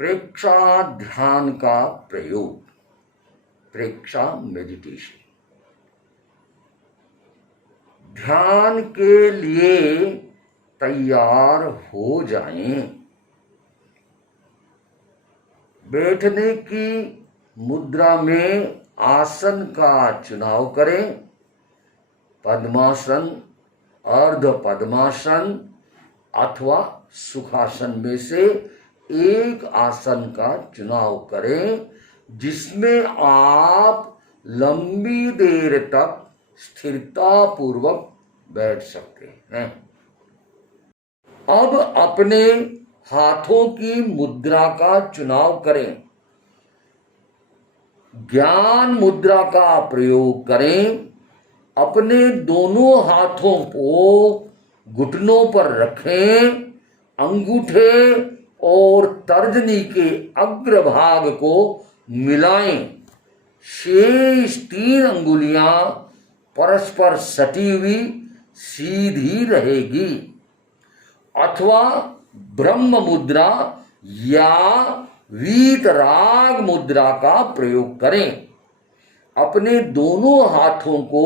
प्रेक्षा ध्यान का प्रयोग, प्रेक्षा मेडिटेशन। ध्यान के लिए तैयार हो जाएं। बैठने की मुद्रा में आसन का चुनाव करें। पद्मासन, अर्ध पद्मासन अथवा सुखासन में से एक आसन का चुनाव करें जिसमें आप लंबी देर तक स्थिरता पूर्वक बैठ सकते हैं। अब अपने हाथों की मुद्रा का चुनाव करें। ज्ञान मुद्रा का प्रयोग करें। अपने दोनों हाथों को घुटनों पर रखें। अंगूठे और तर्जनी के अग्रभाग को मिलाएं। शेष 3 अंगुलियां परस्पर सटी हुई सीधी रहेगी। अथवा ब्रह्म मुद्रा या वीतराग मुद्रा का प्रयोग करें। अपने दोनों हाथों को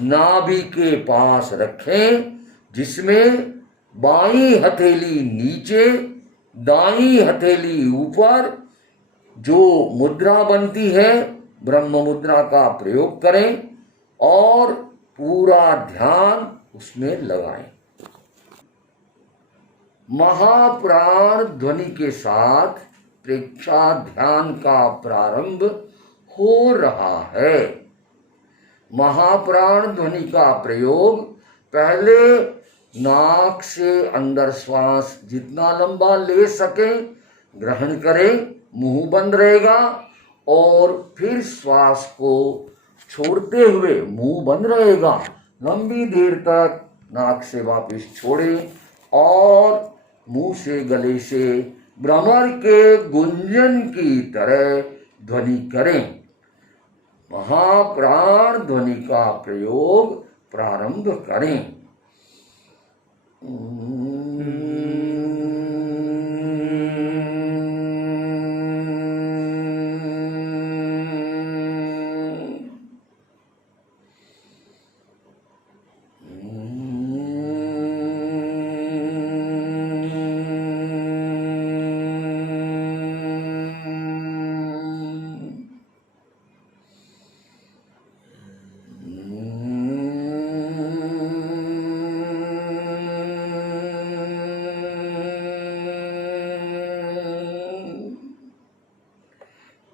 नाभि के पास रखें जिसमें बाईं हथेली नीचे, दाईं हथेली ऊपर जो मुद्रा बनती है ब्रह्म मुद्रा का प्रयोग करें और पूरा ध्यान उसमें लगाएं। महाप्राण ध्वनि के साथ प्रेक्षा ध्यान का प्रारंभ हो रहा है। महाप्राण ध्वनि का प्रयोग पहले नाक से अंदर श्वास जितना लंबा ले सके ग्रहण करें, मुंह बंद रहेगा, और फिर श्वास को छोड़ते हुए मुंह बंद रहेगा। लंबी देर तक नाक से वापस छोड़ें और मुंह से गले से भ्रमर के गुंजन की तरह ध्वनि करें। महाप्राण ध्वनि का प्रयोग प्रारंभ करें।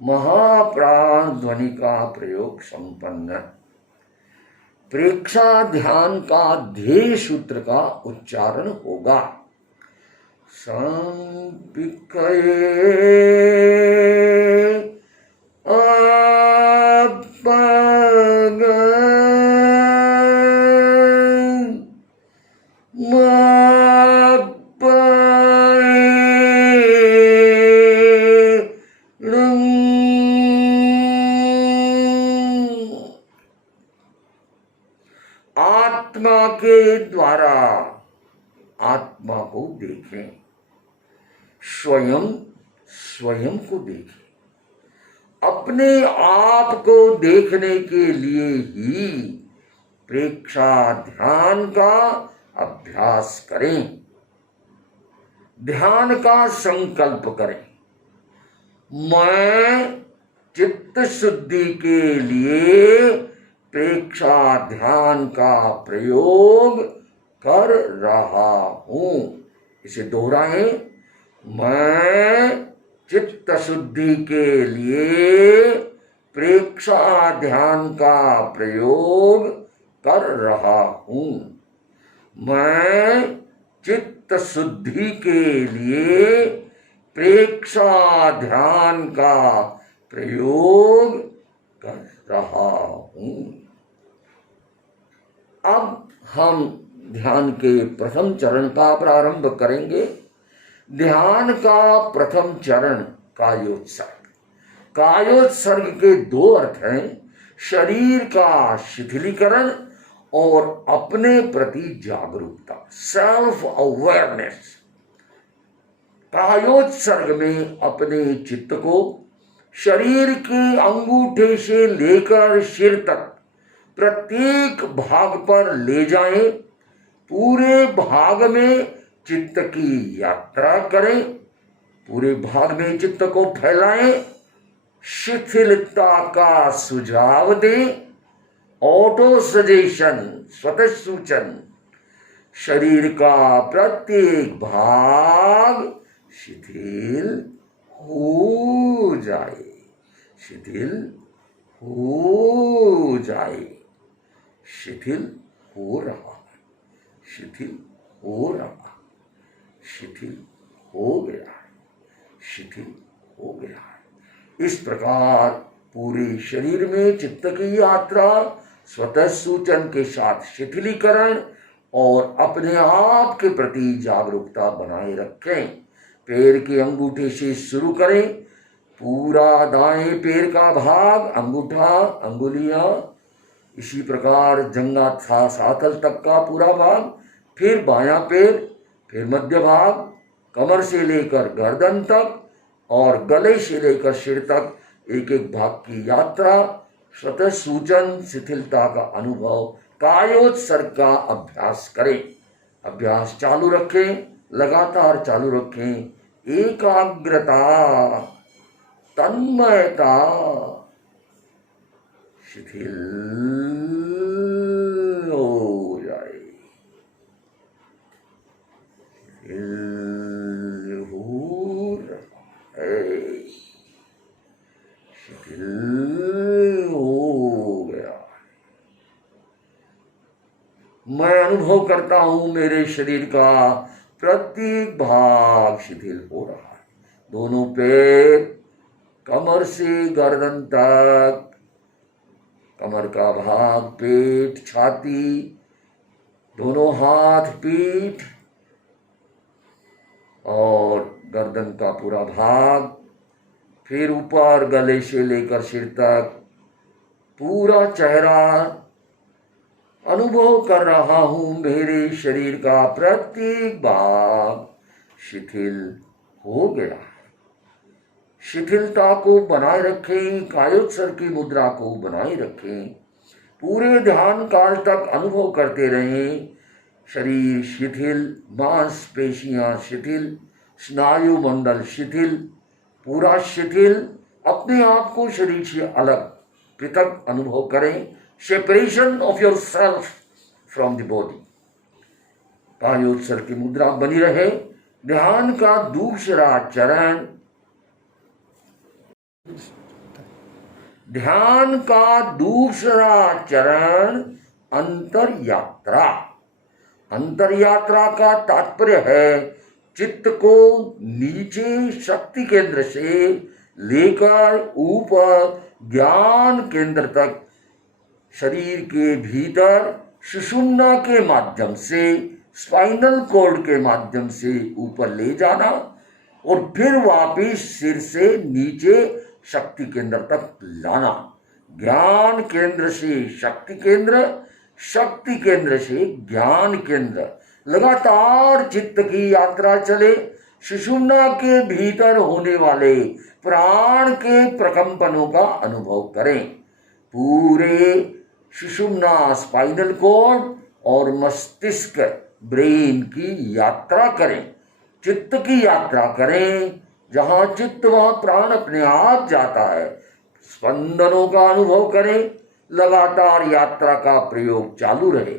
महाप्राण ध्वनि का प्रयोग संपन्न। प्रेक्षा ध्यान का ध्येय सूत्र का उच्चारण होगा। संपिकये आत्मा के द्वारा आत्मा को देखें, स्वयं को देखें। अपने आप को देखने के लिए ही प्रेक्षा ध्यान का अभ्यास करें। ध्यान का संकल्प करें। मैं चित्त शुद्धि के लिए प्रेक्षा ध्यान का प्रयोग कर रहा हूं। इसे दोहराएं। मैं चित्त शुद्धि के लिए प्रेक्षा ध्यान का प्रयोग कर रहा हूं। मैं चित्त शुद्धि के लिए प्रेक्षा ध्यान का प्रयोग कर रहा हूं। अब हम ध्यान के प्रथम चरण का प्रारंभ करेंगे। ध्यान का प्रथम चरण कायोत्सर्ग। कायोत्सर्ग के 2 अर्थ हैं, शरीर का शिथिलीकरण और अपने प्रति जागरूकता, सेल्फ अवेयरनेस। कायोत्सर्ग में अपने चित्त को शरीर के अंगूठे से लेकर सिर तक प्रत्येक भाग पर ले जाएं। पूरे भाग में चित्त की यात्रा करें, पूरे भाग में चित्त को फैलाएं, शिथिलता का सुझाव दें। ऑटो सजेशन, स्वतः सूचन, शरीर का प्रत्येक भाग शिथिल हो जाए, शिथिल हो जाए। शिथिल हो रहा है, शिथिल हो रहा है, शिथिल हो गया है, शिथिल हो गया है। इस प्रकार पूरे शरीर में चित्त की यात्रा स्वतः सूचन के साथ शिथिलीकरण और अपने आप के प्रति जागरूकता बनाए रखें। पैर के अंगूठे से शुरू करें, पूरा दाएं पैर का भाग, अंगूठा, अंगुलियां, इसी प्रकार जंघा था सातल तक का पूरा भाग, फिर बायां पैर, फिर मध्य भाग, कमर से लेकर गर्दन तक और गले से लेकर सिर तक एक एक भाग की यात्रा, स्वतः सूचन, शिथिलता का अनुभव, कायोत्सर्ग का अभ्यास करें। अभ्यास चालू रखें, लगातार चालू रखें। एकाग्रता, तन्मयता, शिथिल हो जाए, शिथिल हो रहा है, शिथिल हो गया। मैं अनुभव करता हूं मेरे शरीर का प्रत्येक भाग शिथिल हो रहा है। दोनों पैर, कमर से गर्दन तक, कमर का भाग, पेट, छाती, दोनों हाथ, पीठ और गर्दन का पूरा भाग, फिर ऊपर गले से लेकर सिर तक पूरा चेहरा। अनुभव कर रहा हूं मेरे शरीर का प्रत्येक भाग शिथिल हो गया है। शिथिलता को बनाए रखें, कायोत्सर्ग की मुद्रा को बनाए रखें। पूरे ध्यान काल तक अनुभव करते रहें। शरीर शिथिल, मांसपेशियां शिथिल, स्नायु मंडल शिथिल, पूरा शिथिल। अपने आप को शरीर से अलग, पृथक अनुभव करें। Separation of yourself from the body. कायोत्सर्ग की मुद्रा बनी रहे। ध्यान का दूसरा चरण, ध्यान का दूसरा चरण अंतर यात्रा। अंतर यात्रा का तात्पर्य है चित्त को नीचे शक्ति केंद्र से लेकर ऊपर ज्ञान केंद्र तक, शरीर के भीतर सुषुम्ना के माध्यम से, स्पाइनल कॉर्ड के माध्यम से ऊपर ले जाना और फिर वापिस सिर से नीचे शक्ति केंद्र तक लाना। ज्ञान केंद्र से शक्ति केंद्र, शक्ति केंद्र से ज्ञान केंद्र। लगातार चित्त की यात्रा चले। सुषुम्ना के भीतर होने वाले प्राण के प्रकंपनों का अनुभव करें। पूरे सुषुम्ना, स्पाइनल कॉर्ड और मस्तिष्क, ब्रेन की यात्रा करें। चित्त की यात्रा करें। जहां चित्त वहां प्राण अपने आप जाता है। स्पंदनों का अनुभव करें। लगातार यात्रा का प्रयोग चालू रहे।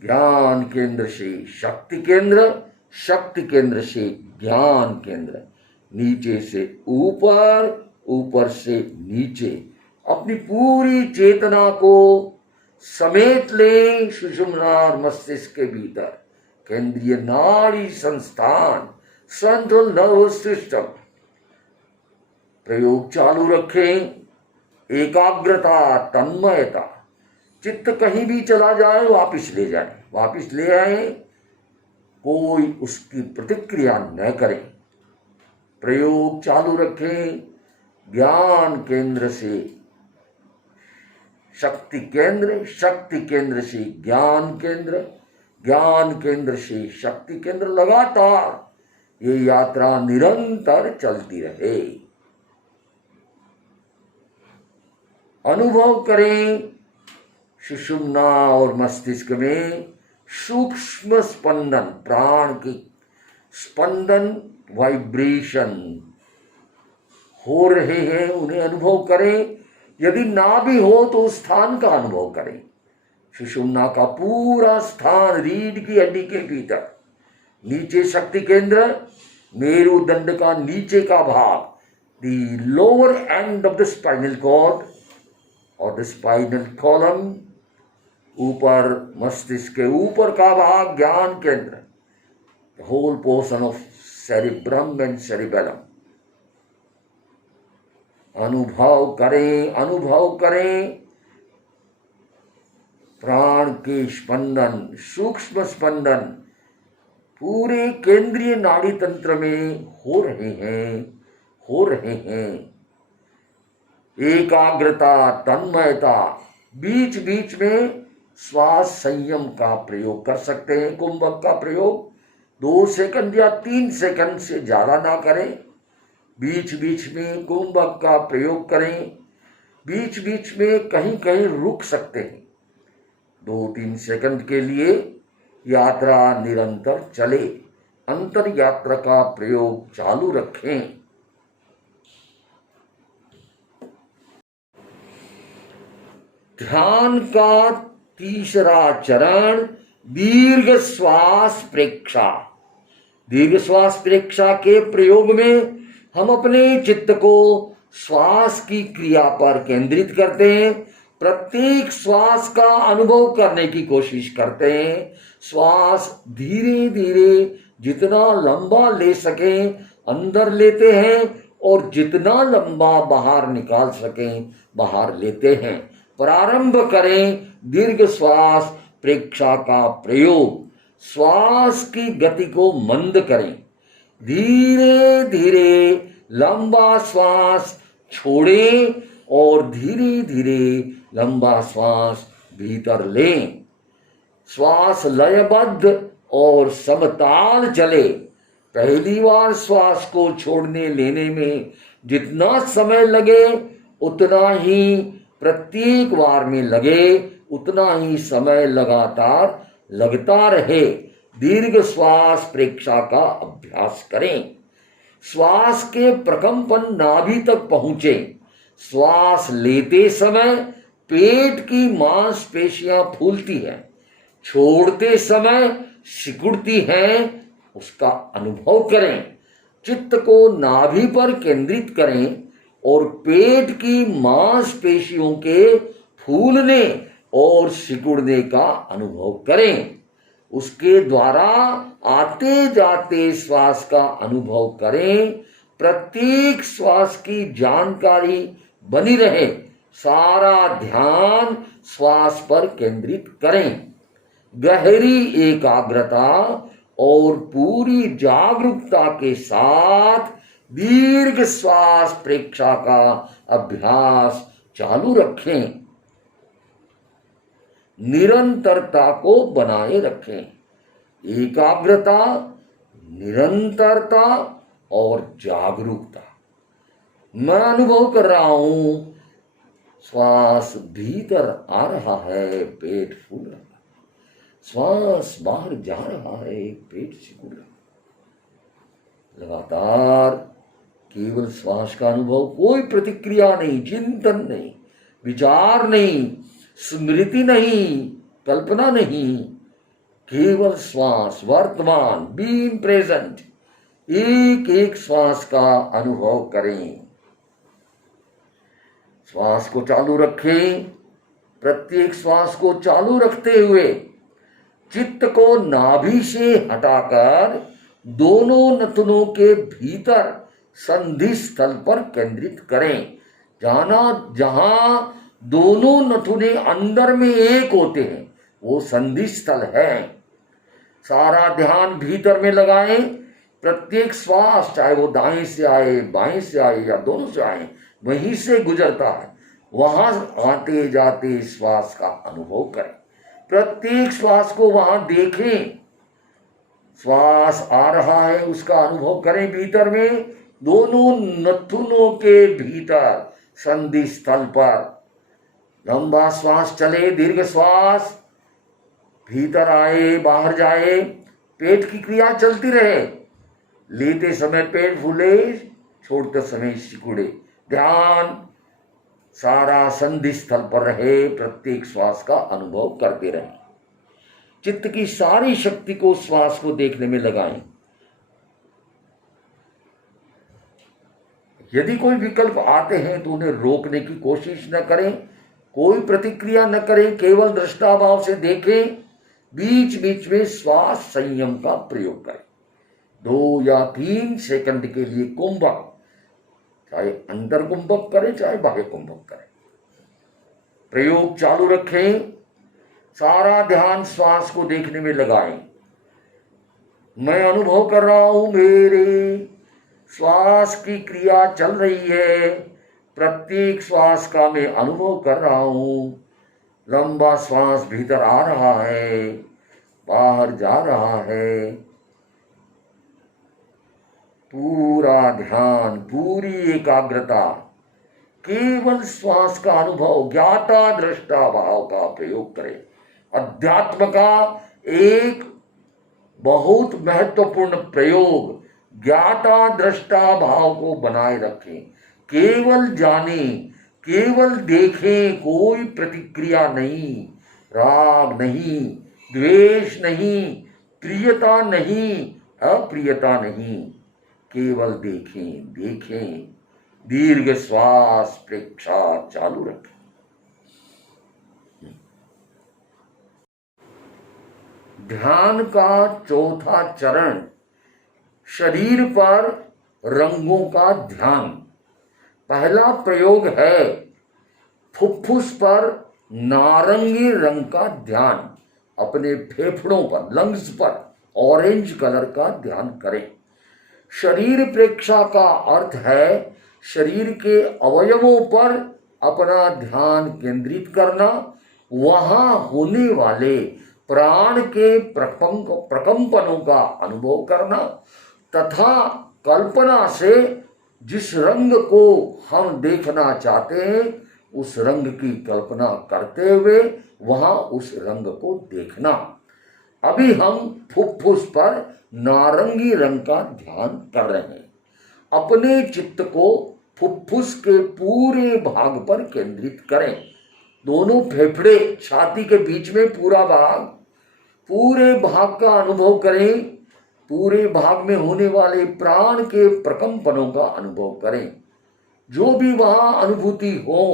ज्ञान केंद्र से शक्ति केंद्र, शक्ति केंद्र से ज्ञान केंद्र, नीचे से ऊपर, ऊपर से नीचे। अपनी पूरी चेतना को समेट लें सुषुम्ना और मस्तिष्क के भीतर। केंद्रीय नाड़ी संस्थान, सेंट्रल नर्वस सिस्टम। प्रयोग चालू रखें। एकाग्रता, तन्मयता। चित्त कहीं भी चला जाए वापिस ले जाए, वापिस ले आए, कोई उसकी प्रतिक्रिया न करें। प्रयोग चालू रखें। ज्ञान केंद्र से शक्ति केंद्र, शक्ति केंद्र से ज्ञान केंद्र, ज्ञान केंद्र से शक्ति केंद्र। लगातार ये यात्रा निरंतर चलती रहे। अनुभव करें सुषुम्ना और मस्तिष्क में सूक्ष्म स्पंदन, प्राण की स्पंदन, वाइब्रेशन हो रहे हैं, उन्हें अनुभव करें। यदि ना भी हो तो उस स्थान का अनुभव करें। सुषुम्ना का पूरा स्थान रीढ़ की हड्डी के भीतर, नीचे शक्ति केंद्र, मेरुदंड का नीचे का भाग, the lower end of the spinal cord और द स्पाइनल कॉलम, ऊपर मस्तिष्क के ऊपर का भाग ज्ञान केंद्र, the whole portion of cerebrum and cerebellum. अनुभव करें, अनुभव करें प्राण के स्पंदन, सूक्ष्म स्पंदन पूरे केंद्रीय नाड़ी तंत्र में हो रहे हैं, हो रहे हैं। एकाग्रता, तन्मयता, बीच बीच में श्वास संयम का प्रयोग कर सकते हैं। कुंभक का प्रयोग 2 सेकंड या 3 सेकंड से ज्यादा ना करें। बीच बीच में कुंभक का प्रयोग करें। बीच बीच में कहीं कहीं रुक सकते हैं। 2-3 सेकंड के लिए यात्रा निरंतर चले। अंतर यात्रा का प्रयोग चालू रखें। ध्यान का तीसरा चरण दीर्घ श्वास प्रेक्षा। दीर्घ श्वास प्रेक्षा के प्रयोग में हम अपने चित्त को श्वास की क्रिया पर केंद्रित करते हैं। प्रत्येक श्वास का अनुभव करने की कोशिश करते हैं। श्वास धीरे धीरे जितना लंबा ले सकें अंदर लेते हैं और जितना लंबा बाहर निकाल सकें बाहर लेते हैं। प्रारंभ करें दीर्घ श्वास प्रेक्षा का प्रयोग। श्वास की गति को मंद करें। धीरे धीरे लंबा श्वास छोड़ें और धीरे धीरे लंबा श्वास भीतर लें। श्वास लयबद्ध और समताल चले। पहली बार श्वास को छोड़ने लेने में जितना समय लगे उतना ही प्रत्येक बार में लगे, उतना ही समय लगातार लगता रहे। दीर्घ श्वास प्रेक्षा का अभ्यास करें। श्वास के प्रकंपन नाभि तक पहुंचे। श्वास लेते समय पेट की मांसपेशियां फूलती हैं, छोड़ते समय सिकुड़ती हैं, उसका अनुभव करें। चित्त को नाभि पर केंद्रित करें और पेट की मांसपेशियों के फूलने और सिकुड़ने का अनुभव करें। उसके द्वारा आते जाते श्वास का अनुभव करें। प्रत्येक श्वास की जानकारी बनी रहे। सारा ध्यान श्वास पर केंद्रित करें। गहरी एकाग्रता और पूरी जागरूकता के साथ दीर्घ श्वास प्रेक्षा का अभ्यास चालू रखें। निरंतरता को बनाए रखें। एकाग्रता, निरंतरता और जागरूकता। मैं अनुभव कर रहा हूं श्वास भीतर आ रहा है, पेट फूल रहा है। श्वास बाहर जा रहा है, पेट सिकुड़ रहा है। लगातार केवल श्वास का अनुभव, कोई प्रतिक्रिया नहीं, चिंतन नहीं, विचार नहीं, स्मृति नहीं, कल्पना नहीं, केवल श्वास, वर्तमान, बीइंग प्रेजेंट। एक एक श्वास का अनुभव करें। श्वास को चालू रखें। प्रत्येक श्वास को चालू रखते हुए चित्त को नाभि से हटाकर दोनों नथुनों के भीतर संधि स्थल पर केंद्रित करें। जहां दोनों नथुने अंदर में एक होते हैं वो संधि स्थल है। सारा ध्यान भीतर में लगाएं। प्रत्येक श्वास चाहे वो दाएं से आए, बाएं से आए या दोनों से आए, वहीं से गुजरता है। वहां आते जाते श्वास का अनुभव करें। प्रत्येक श्वास को वहां देखें। श्वास आ रहा है उसका अनुभव करें भीतर में, दोनों नथुनों के भीतर संधि स्थल पर लंबा श्वास चले, दीर्घ श्वास भीतर आए बाहर जाए, पेट की क्रिया चलती रहे। लेते समय पेट फूले, छोड़ते समय सिकुड़े, ध्यान सारा संधि स्थल पर रहे, प्रत्येक श्वास का अनुभव करते रहे। चित्त की सारी शक्ति को श्वास को देखने में लगाएं। यदि कोई विकल्प आते हैं तो उन्हें रोकने की कोशिश न करें, कोई प्रतिक्रिया न करें, केवल दृष्टाभाव से देखें। बीच बीच में श्वास संयम का प्रयोग करें। 2 या 3 सेकंड के लिए कुंभक, चाहे अंदर कुंभक करें चाहे बाह्य कुंभक करें, प्रयोग चालू रखें। सारा ध्यान श्वास को देखने में लगाएं। मैं अनुभव कर रहा हूं, मेरे श्वास की क्रिया चल रही है, प्रत्येक श्वास का मैं अनुभव कर रहा हूं। लंबा श्वास भीतर आ रहा है, बाहर जा रहा है। पूरा ध्यान, पूरी एकाग्रता, केवल श्वास का अनुभव, ज्ञाता दृष्टा भाव का प्रयोग करें। अध्यात्म का एक बहुत महत्वपूर्ण प्रयोग ज्ञाता दृष्टा भाव को बनाए रखें। केवल जाने, केवल देखें, कोई प्रतिक्रिया नहीं, राग नहीं, द्वेष नहीं, प्रियता नहीं, अप्रियता नहीं, केवल देखें, देखें। दीर्घ श्वास प्रेक्षा चालू रखें। ध्यान का चौथा चरण, शरीर पर रंगों का ध्यान। पहला प्रयोग है फुफ्फुस पर नारंगी रंग का ध्यान। अपने फेफड़ों पर, लंग्स पर ऑरेंज कलर का ध्यान करें। शरीर प्रेक्षा का अर्थ है शरीर के अवयवों पर अपना ध्यान केंद्रित करना, वहां होने वाले प्राण के प्रकंपनों का अनुभव करना तथा कल्पना से जिस रंग को हम देखना चाहते हैं उस रंग की कल्पना करते हुए वहां उस रंग को देखना। अभी हम फुफ्फुस पर नारंगी रंग का ध्यान कर रहे हैं। अपने चित्त को फुफ्फुस के पूरे भाग पर केंद्रित करें। दोनों फेफड़े, छाती के बीच में पूरा भाग, पूरे भाग का अनुभव करें। पूरे भाग में होने वाले प्राण के प्रकंपनों का अनुभव करें। जो भी वहां अनुभूति हो,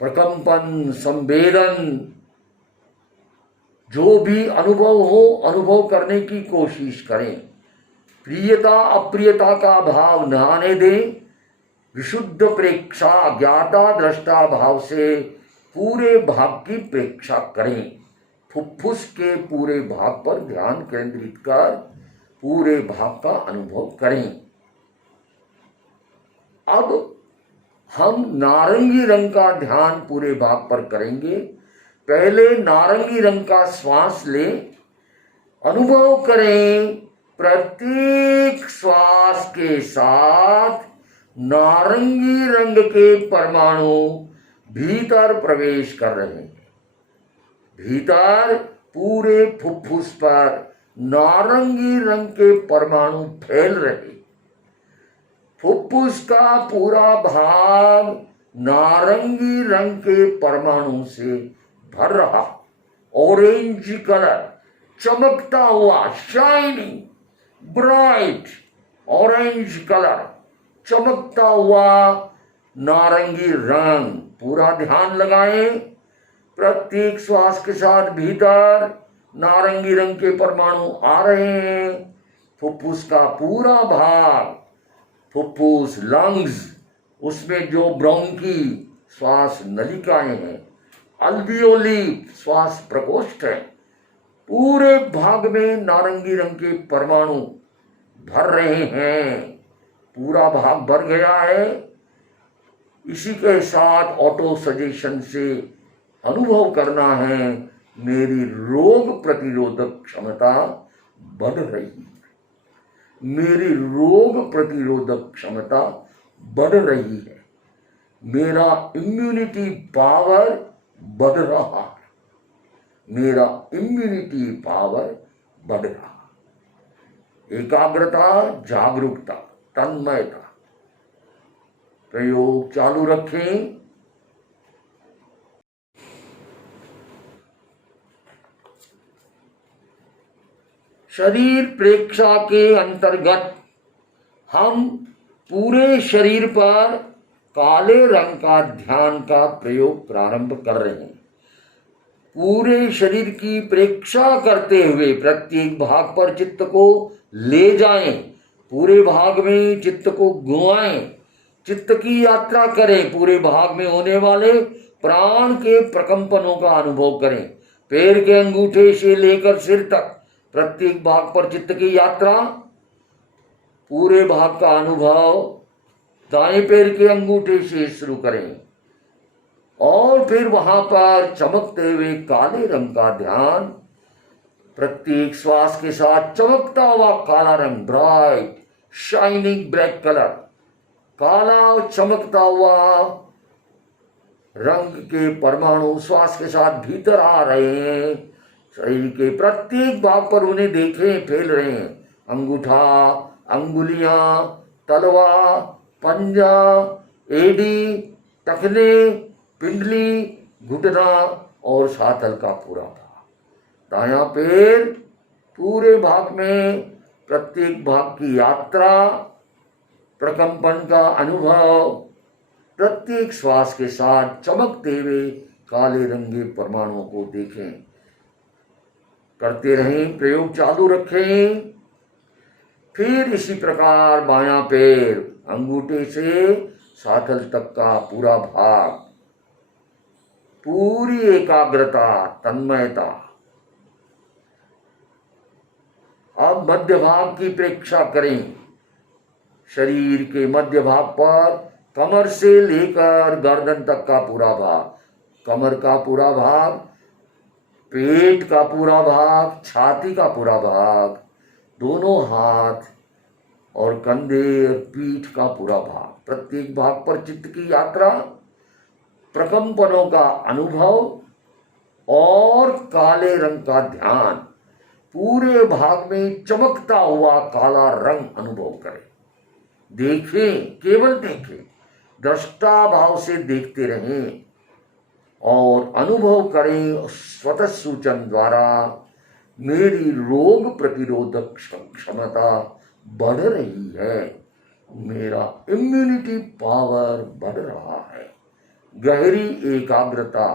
प्रकंपन, संवेदन, जो भी अनुभव हो, अनुभव करने की कोशिश करें। प्रियता अप्रियता का भाव न आने दें। विशुद्ध प्रेक्षा, ज्ञाता दृष्टा भाव से पूरे भाग की प्रेक्षा करें। फुफ्फुस के पूरे भाग पर ध्यान केंद्रित कर पूरे भाग का अनुभव करें। अब हम नारंगी रंग का ध्यान पूरे भाग पर करेंगे। पहले नारंगी रंग का श्वास लें, अनुभव करें। प्रत्येक श्वास के साथ नारंगी रंग के परमाणु भीतर प्रवेश कर रहे हैं। भीतर पूरे फुफ्फुस पर नारंगी रंग के परमाणु फैल रहे। फुफ्फुस का पूरा भाग नारंगी रंग के परमाणु से भर रहा। ऑरेंज कलर, चमकता हुआ, शाइनिंग, ब्राइट ऑरेंज कलर, चमकता हुआ नारंगी रंग। पूरा ध्यान लगाएं। प्रत्येक श्वास के साथ भीतर नारंगी रंग के परमाणु आ रहे हैं। फुफ्फुस का पूरा भाग, फुफ्फुस, लंग्स, उसमें जो ब्रोंकी श्वास नलिकाएं हैं, अल्वियोली श्वास प्रकोष्ठ है, पूरे भाग में नारंगी रंग के परमाणु भर रहे हैं। पूरा भाग भर गया है। इसी के साथ ऑटो सजेशन से अनुभव करना है, मेरी रोग प्रतिरोधक क्षमता बढ़ रही है, मेरी रोग प्रतिरोधक क्षमता बढ़ रही है, मेरा इम्यूनिटी पावर बढ़ रहा है, मेरा इम्यूनिटी पावर बढ़ रहा। एकाग्रता, जागरूकता, तन्मयता। प्रयोग चालू रखें। शरीर प्रेक्षा के अंतर्गत हम पूरे शरीर पर काले रंग का ध्यान का प्रयोग प्रारंभ कर रहे हैं। पूरे शरीर की प्रेक्षा करते हुए प्रत्येक भाग पर चित्त को ले जाएं, पूरे भाग में चित्त को घुमाएं, चित्त की यात्रा करें, पूरे भाग में होने वाले प्राण के प्रकंपनों का अनुभव करें। पैर के अंगूठे से लेकर सिर तक प्रत्येक भाग पर चित्त की यात्रा, पूरे भाग का अनुभव दाएं पैर के अंगूठे से शुरू करें और फिर वहां पर चमकते हुए काले रंग का ध्यान, प्रत्येक श्वास के साथ चमकता हुआ काला रंग, ब्राइट शाइनिंग ब्लैक कलर, काला और चमकता हुआ रंग के परमाणु श्वास के साथ भीतर आ रहे हैं। शरीर के प्रत्येक भाग पर उन्हें देखें, फैल रहे हैं। अंगूठा, अंगुलियां, तलवा, पंजा, एड़ी, टखने, पिंडली, घुटना और सातल का पूरा भाग। दायां पैर पूरे भाग में प्रत्येक भाग की यात्रा, प्रकंपन का अनुभव, प्रत्येक श्वास के साथ चमकते हुए काले रंगे परमाणुओं को देखें। करते रहें, प्रयोग चालू रखें। फिर इसी प्रकार बायां पैर अंगूठे से सातल तक का पूरा भाग, पूरी एकाग्रता, तन्मयता। अब मध्य भाग की प्रेक्षा करें। शरीर के मध्य भाग पर कमर से लेकर गर्दन तक का पूरा भाग, कमर का पूरा भाग, पेट का पूरा भाग, छाती का पूरा भाग, दोनों हाथ और कंधे और पीठ का पूरा भाग, प्रत्येक भाग पर चित्त की यात्रा, प्रकंपनों का अनुभव और काले रंग का ध्यान। पूरे भाग में चमकता हुआ काला रंग अनुभव करें। देखें, केवल देखें, दृष्टा भाव से देखते रहें और अनुभव करें स्वतः सूचन द्वारा मेरी रोग प्रतिरोधक क्षमता बढ़ रही है, मेरा इम्यूनिटी पावर बढ़ रहा है। गहरी एकाग्रता,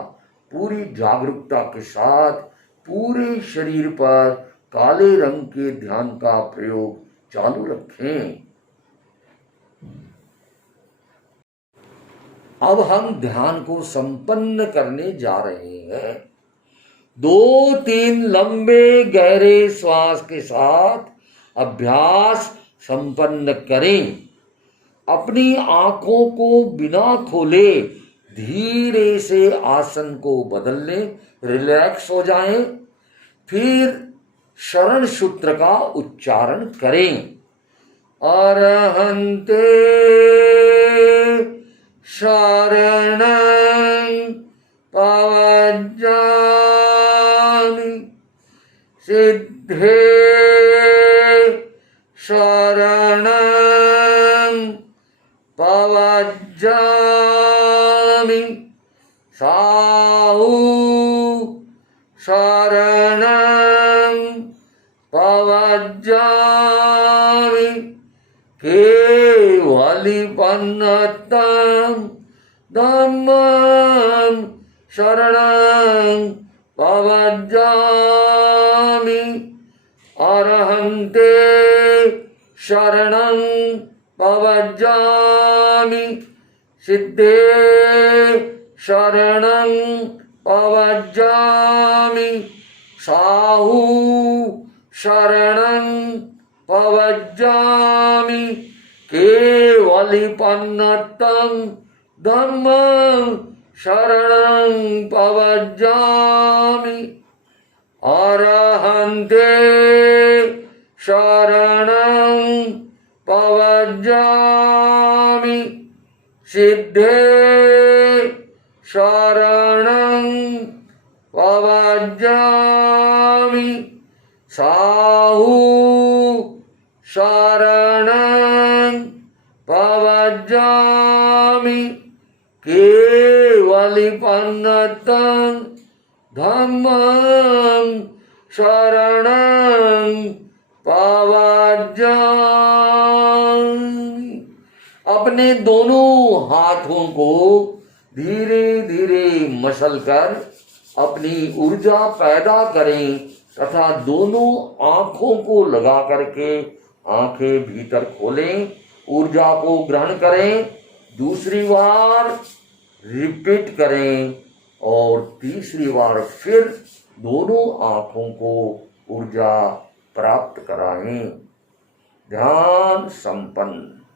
पूरी जागरूकता के साथ पूरे शरीर पर काले रंग के ध्यान का प्रयोग चालू रखें। अब हम ध्यान को संपन्न करने जा रहे हैं। 2-3 लंबे गहरे श्वास के साथ अभ्यास संपन्न करें। अपनी आंखों को बिना खोले धीरे से आसन को बदल लें, रिलैक्स हो जाएं। फिर शरण सूत्र का उच्चारण करें। अरहन्ते शरणं पवज्जामि सिद्धे शरणं पवज्जामि साहु शरणं पवज्जामि केवलिपन्नतं धम्मं शरणं पवज्जामि अरहन्ते शरणं पवज्जामि सिद्धे शरणं पवज्जामि साहु शरणं पवज्जामि केवलिपन्नतं धम्मं शरणं पवज्जामि अरहन्ते शरणं पवज्जामि सिद्धे शरणं पवज्जामि साहु शरणं पवज्जामि केवलिपन्नतं धम्मं शरणं पवज्जामि। अपने दोनों हाथों को धीरे धीरे मसलकर अपनी ऊर्जा पैदा करें तथा दोनों आंखों को लगा करके आंखें भीतर खोलें, ऊर्जा को ग्रहण करें, दूसरी बार रिपीट करें और तीसरी बार फिर दोनों आंखों को ऊर्जा प्राप्त कराएं। ध्यान संपन्न।